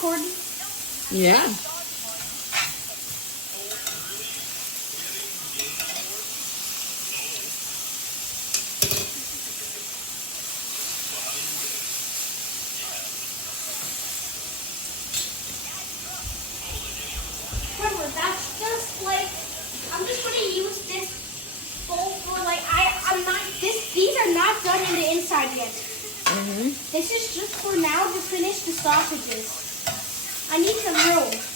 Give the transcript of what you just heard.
recording? Yeah. Remember, that's just like, I'm just going to use this bowl for like, these are not done in the inside yet. Mm-hmm. This is just for now to finish the sausages. I need some room.